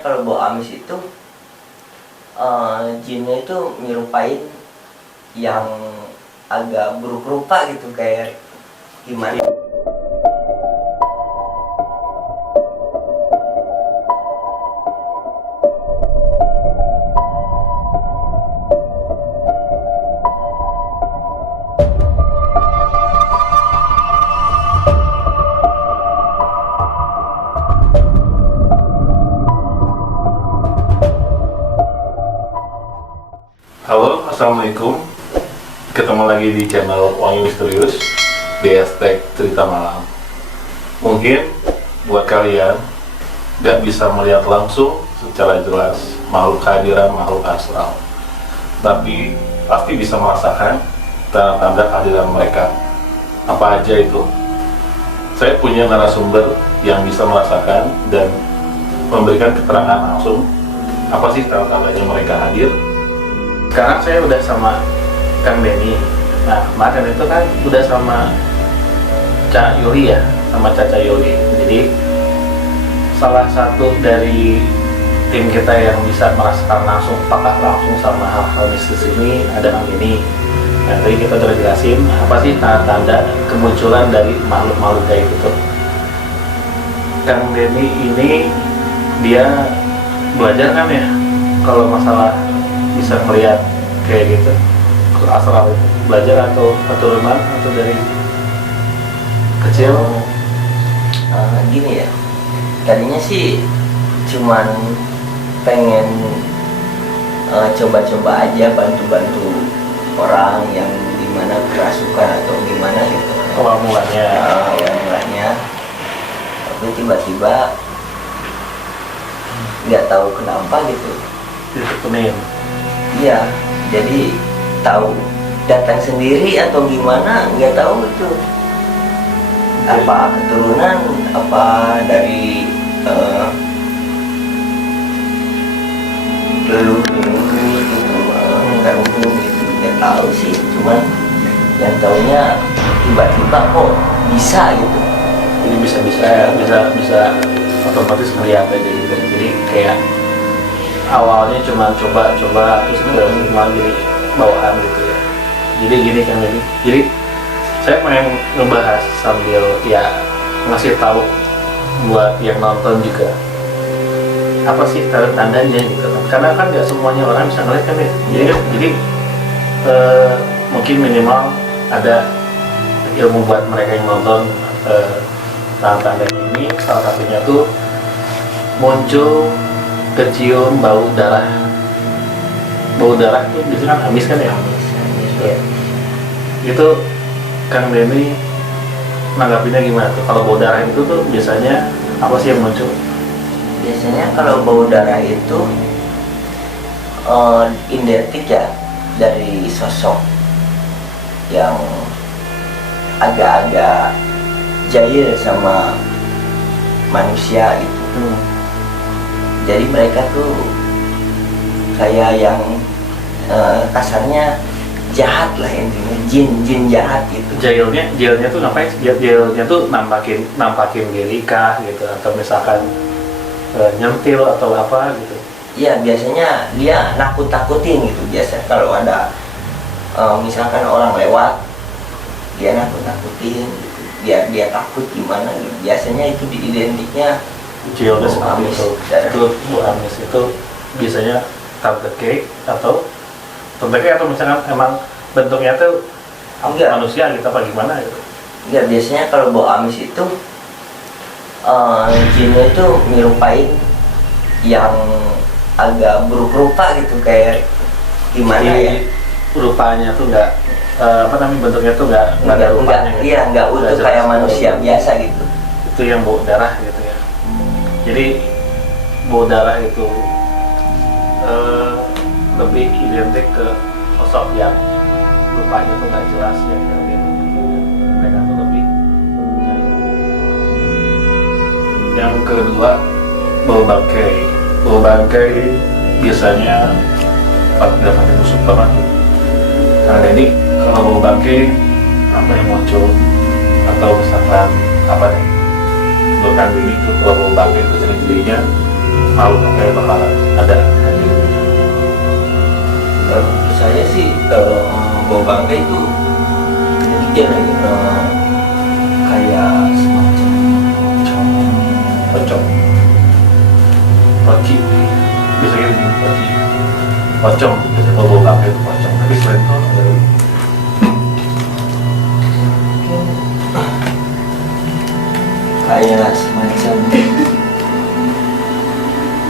Kalau bau amis itu jinnya itu nyerupain yang agak buruk rupa gitu, kayak gimana. Halo, assalamualaikum. Ketemu lagi di channel Wangi Misterius di hashtag Cerita Malam. Mungkin buat kalian gak bisa melihat langsung secara jelas makhluk kehadiran makhluk astral, tapi pasti bisa merasakan tanda-tanda kehadiran mereka. Apa aja itu? Saya punya narasumber yang bisa merasakan dan memberikan keterangan langsung apa sih tanda-tandanya mereka hadir. Sekarang saya udah sama Kang Denny. Nah, kemarin itu kan udah sama Cak Yuli ya, sama Caca Yuli. Jadi salah satu dari tim kita yang bisa merasakan langsung, pakar langsung sama hal-hal mistis ini ada Kang Denny. Nah, tadi kita udah jelasin apa sih tanda-tanda kemunculan dari makhluk-makhluk kayak gitu. Kang Denny ini dia belajar kan ya, kalau masalah bisa melihat kayak gitu astral itu, belajar atau keturunan atau dari kecil? Gini ya, tadinya sih cuman pengen coba-coba aja bantu-bantu orang yang dimana kerasukan atau gimana gitu. Awal mulanya Awal mulanya, tapi tiba-tiba nggak tahu kenapa gitu. ditekunin. Iya, jadi tahu datang sendiri atau gimana nggak tahu itu. Apa keturunan, apa dari leluhur gitu, leluhur gitu, nggak tahu sih. Cuman yang taunya tiba-tiba kok bisa gitu. Jadi bisa otomatis melihat aja gitu. Jadi kayak awalnya cuma coba terus malah jadi bawaan gitu ya. Jadi gini kan, jadi saya pengen ngebahas sambil ya ngasih tahu buat yang nonton juga apa sih tanda-tandanya gitu kan, karena kan nggak semuanya orang bisa ngeliat kan ya. Jadi mungkin minimal ada ilmu buat mereka yang nonton. Tanda-tandanya ini salah satunya tuh muncul kecium bau darah itu biasanya kan amis kan ya. Ya. Itu Kang Denny nanggapinnya gimana tuh kalau bau darah itu tuh biasanya apa sih yang muncul? Biasanya kalau bau darah itu identik ya dari sosok yang agak-agak jahil sama manusia gitu. Jadi mereka tuh kayak yang kasarnya jahat lah, intinya jin jahat gitu. Jahilnya tuh ngapain? Jahilnya tuh nampakin diri kah gitu, atau misalkan nyentil atau apa gitu? Iya, biasanya dia nakut-nakutin gitu. Biasa kalau ada misalkan orang lewat, dia nakut-nakutin gitu, biar dia takut gimana gitu. Biasanya itu diidentiknya Jahilnya seperti amis. itu. Itu bu amis itu biasanya tante cake atau misalkan emang bentuknya tuh Enggak. manusia gitu apa gimana gitu? Enggak, biasanya kalau bau amis itu jinnya itu nyerupain yang agak buruk rupa gitu, kayak gimana ya. Rupanya tuh nggak bentuknya tuh nggak ada rupanya gitu. Iya, nggak utuh Nggak kayak jelas. manusia biasa gitu. Itu yang bau darah gitu ya. Jadi bau darah itu lebih identik ke sosok yang rupanya tuh nggak jelas ya, mereka tuh lebih percaya. Yang kedua, bau bangkai biasanya tidak pakai tusuk banget. Karena ini kalau bau bangkai apa yang muncul atau misalkan apa nih, bukan ini tuh kalau bau bangkai itu ciri-cirinya makhluk apa yang bakalan ada. Kalau menurut saya sih kalau bau bangkai itu dia kayak semacam Pocong, poci, biasanya disebut poci, pocong, biasanya kalau bau bangkai itu pocong. Tapi selain itu ada lagi. kayak semacam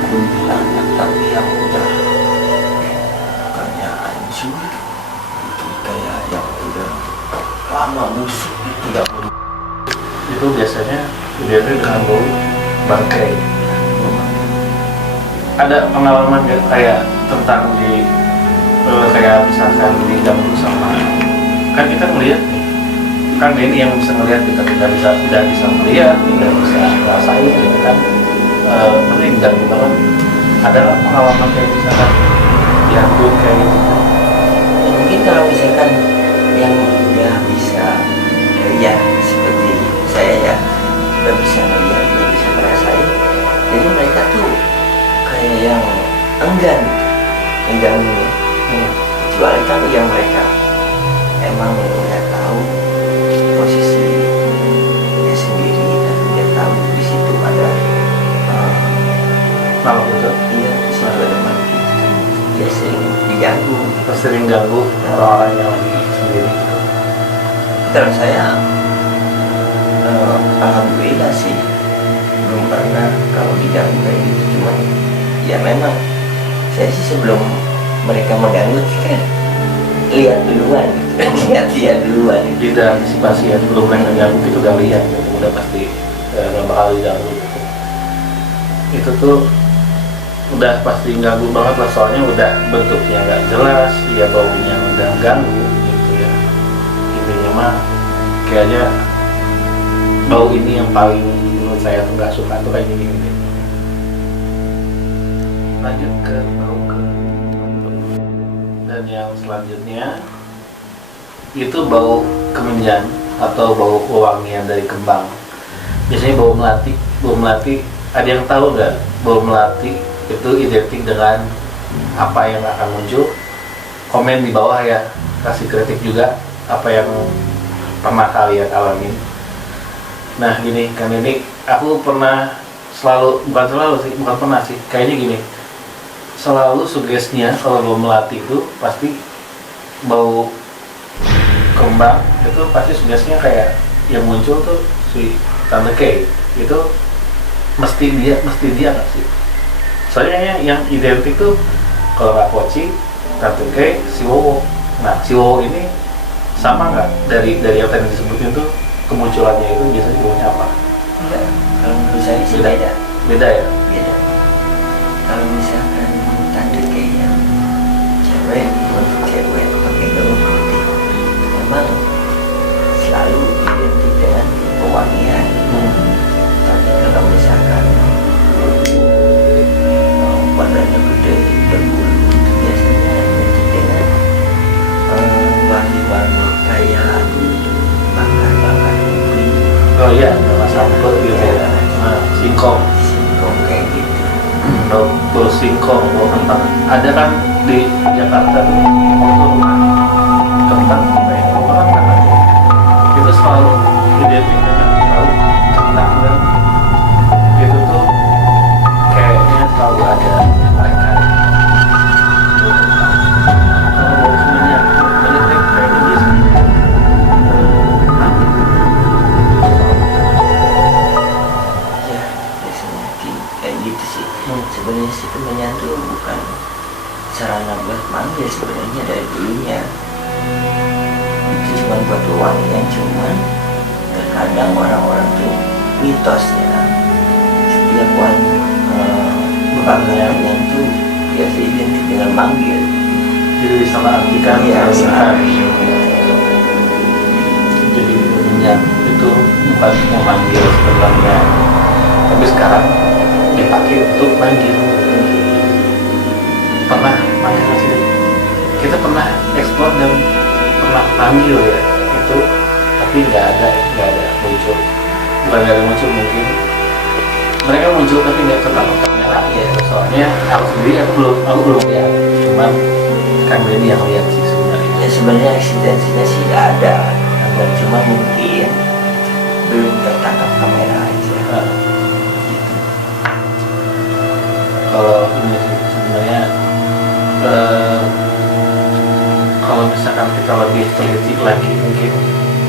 kuntilanak tapi yang udah bukannya hancur, kayak yang udah lama busuk Tidak, itu biasanya identik dengan bau bangkai. Ada pengalaman nggak kayak tentang di kayak misalkan diganggu sama, kan kita melihat nih, kan ini yang bisa melihat, kita tidak bisa melihat, tidak bisa rasain gitu kan, mending ganggu banget. Ada pengalaman kayak misalkan diganggu kayak gitu? Ya, mungkin kalau misalkan yang udah bisa ya seperti saya ya udah bisa melihat, udah bisa ngerasain, jadi mereka tuh kayak yang enggan mengganggu. Kecuali kan yang mereka emang udah tahu posisi dia sendiri dan dia tahu di situ ada Malam itu iya di situ ada makhluk, dia sering diganggu. sering ganggu orang-orang yang lagi sendiri gitu. Kalau saya alhamdulillah sih belum pernah kalau diganggu kayak gitu, cuman ya memang saya sih sebelum mereka mengganggu kan lihat duluan gitu. lihat duluan gitu. Tidak antisipasi ya, belum mereka ganggu gitu udah lihat gitu, udah pasti nggak bakal diganggu gitu. Itu tuh udah pasti ganggu banget lah, soalnya udah bentuknya nggak jelas, ya baunya udah ganggu gitu ya. Intinya mah kayaknya bau ini yang paling menurut saya tuh nggak suka tuh kayak gini nih. Lanjut ke bau ke, dan yang selanjutnya itu bau kemenyan atau bau wewangian dari kembang. Biasanya bau melati. Bau melati, ada yang tahu nggak bau melati itu identik dengan apa yang akan muncul? Komen di bawah ya, kasih kritik juga apa yang pernah kalian alami. Nah gini kan, ini aku pernah bukan pernah sih, kayaknya gini, selalu sugestinya kalau bau melati itu pasti bau kembang, itu pasti sugestinya kayak yang muncul tuh si Tante Kay itu mesti dia nggak sih? Soalnya yang identik tuh kalau nggak Poci, Tante Kay, si Wowo. Nah si Wowo ini sama nggak dari yang tadi disebutin tuh, kemunculannya itu biasanya baunya apa? Enggak, kalau menurut saya sih beda. Beda ya? Beda. Kalau misalkan tanda kayak yang cewek, untuk cewek pakai gaun putih, memang selalu identik dengan pewangian. Tapi kalau misalkan badannya gede, berbulu, itu biasanya identik dengan wangi-wangi kayak bakar-bakar ubi. Oh iya, sama sampel gitu ya. Nah, singkong kayak gitu. bau singkong, bau kentang. Ada kan di Jakarta tuh, itu rumah kentang, rumah kentang itu selalu identik dengan bau kentang, dan itu tuh kayaknya selalu ada mereka bau kentang. Kalau bau kemenyan, kayaknya biasanya Ya, biasanya kayak gitu sih. Sebenarnya sih kemenyan tuh bukan sarana buat manggil sebenarnya dari dulunya. Itu cuma buat wewangian, cuman terkadang orang-orang tuh mitosnya setiap wangi kemenyan tuh biasa identik dengan manggil. jadi salah artikan Iya, salah. jadi kemenyan itu bukan memanggil sebenarnya, tapi sekarang dipakai untuk manggil. Pernah manggil nggak sih? Kita pernah eksplor dan pernah panggil ya itu, tapi nggak ada muncul, bukan nggak ada muncul, mungkin mereka muncul tapi nggak ketangkap kamera ya. Soalnya aku sendiri aku belum lihat, cuman Kang Denny yang lihat sih sebenarnya. Ya sebenarnya eksistensinya sih ada, cuma mungkin belum tertangkap kamera aja. Nah, kalau ini sih sebenarnya kalau misalkan kita lebih teliti lagi mungkin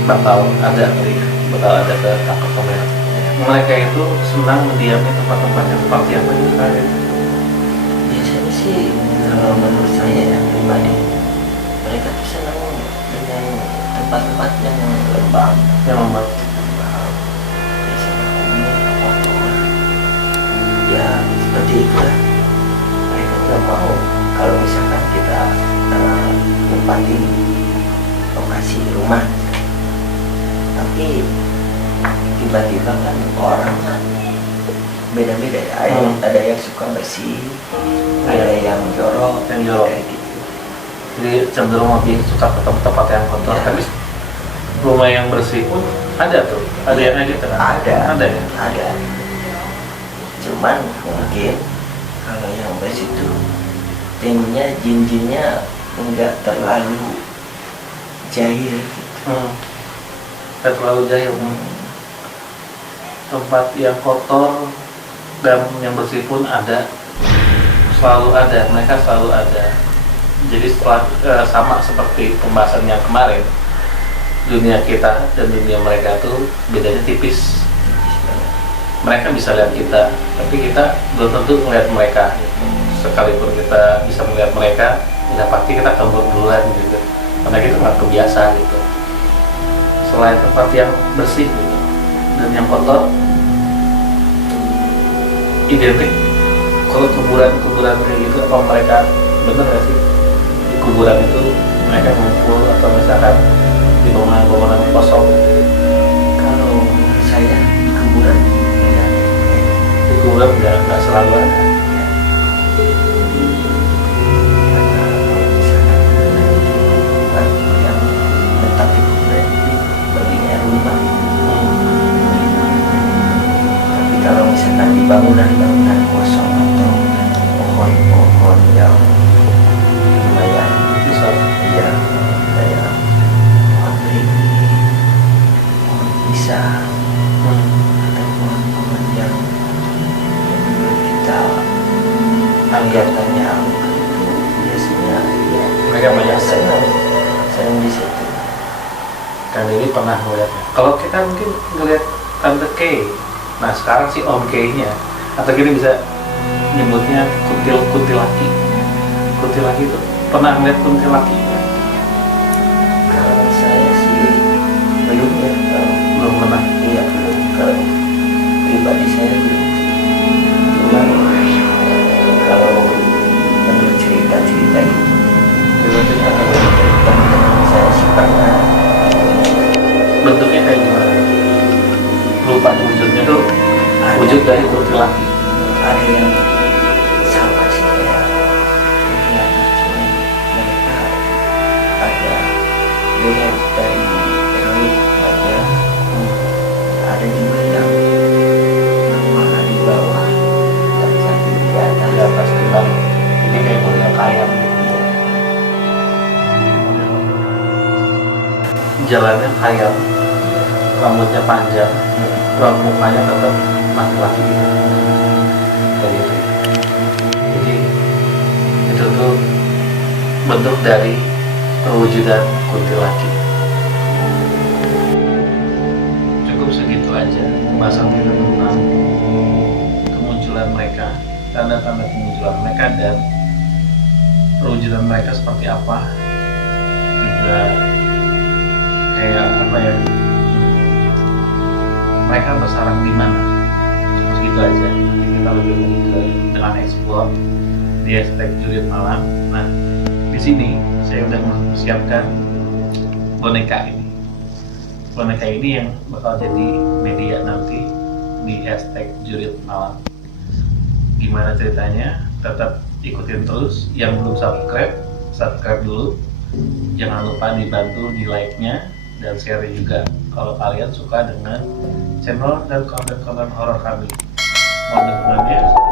bakal ada ketangkap kamera. Mereka itu senang mendiami tempat-tempat yang seperti apa itu kalian? Biasanya sih kalau menurut saya yang pribadi, mereka tuh senang dengan tempat-tempat yang lembab, Yang membuat biasanya kumuh, kotor. Ya seperti itulah. Mereka nggak mau kalau misalkan kita menempati lokasi rumah, tapi tiba-tiba kan orang kan beda-beda ya. Ada yang suka bersih, ada yang jorok, kayak gitu. Jadi cenderung lebih suka ke tempat-tempat yang kotor. Ya. Tapi rumah yang bersih pun ada tuh, ada yang gitu kan? Ada ya. Ada. Cuman mungkin kalau yang bersih itu timnya jin-jinnya enggak terlalu jahil gitu. Nggak terlalu jahil. Tempat yang kotor dan yang bersih pun ada, selalu ada, mereka selalu ada. Jadi setelah sama seperti pembahasan yang kemarin, dunia kita dan dunia mereka tuh bedanya tipis. Mereka bisa lihat kita, tapi kita belum tentu melihat mereka. Sekalipun kita bisa melihat mereka, tidak pasti kita kabur duluan gitu, karena kita nggak kebiasa gitu. Selain tempat yang bersih gitu, dan yang kotor identik. Kalau kuburan kayak gitu, apa mereka bener nggak sih di kuburan itu mereka ngumpul atau misalkan di bangunan kosong? Kalau menurut saya di kuburan enggak. Di kuburan nggak selalu ada. Karena kalau misalkan kuburan itu tempat yang menetap di kuburan itu baginya rumah. Tapi kalau misalkan di bangunan kosong atau pohon-pohon yang lumayan Bisa. ya kayak pohon beringin, pohon pisang, atau pohon-pohon yang menurut kita kelihatannya angker itu biasanya ya Mereka banyak senang di situ. Kan ini pernah melihatnya. Kalau kita mungkin ngelihat Tante K, nah sekarang si Om K-nya, atau kita bisa nyebutnya kuntilaki. Kuntilaki itu pernah ngeliat kuntilaki? Kalau saya sih belum ya, Belum pernah. iya belum. Kalau pribadi saya belum. Cuman kalau menurut cerita-cerita itu teman-teman saya sih pernah. Bentuknya kayak gimana? Lupa wujudnya tuh. Wujud dari kuntilaki. Ada yang sama sih kayak kuntilanak, cuman mereka ada beda dari makhluk aja. Ada juga yang kepala di bawah dan kaki di atas. Di atas timbang. Ini kayak model kayang. Iya. Jalannya kayang, rambutnya panjang, mukanya tetap laki-laki gitu. Kayak gitu. Jadi itu tuh bentuk dari perwujudan kuntilaki. Cukup segitu aja pembahasan kita tentang kemunculan mereka, tanda-tanda kemunculan mereka dan perwujudan mereka seperti apa. Juga kayak apa ya, mereka bersarang di mana. Cukup segitu aja. Nanti kita lebih lanjut dengan explore di hashtag Jurit Malam. Nah, di sini saya udah mempersiapkan boneka ini. Boneka ini yang bakal jadi media nanti di hashtag Jurit Malam. Gimana ceritanya? Tetap ikutin terus. Yang belum subscribe dulu. Jangan lupa dibantu di like-nya dan share juga kalau kalian suka dengan channel dan konten-konten horor kami. Mohon dukungannya.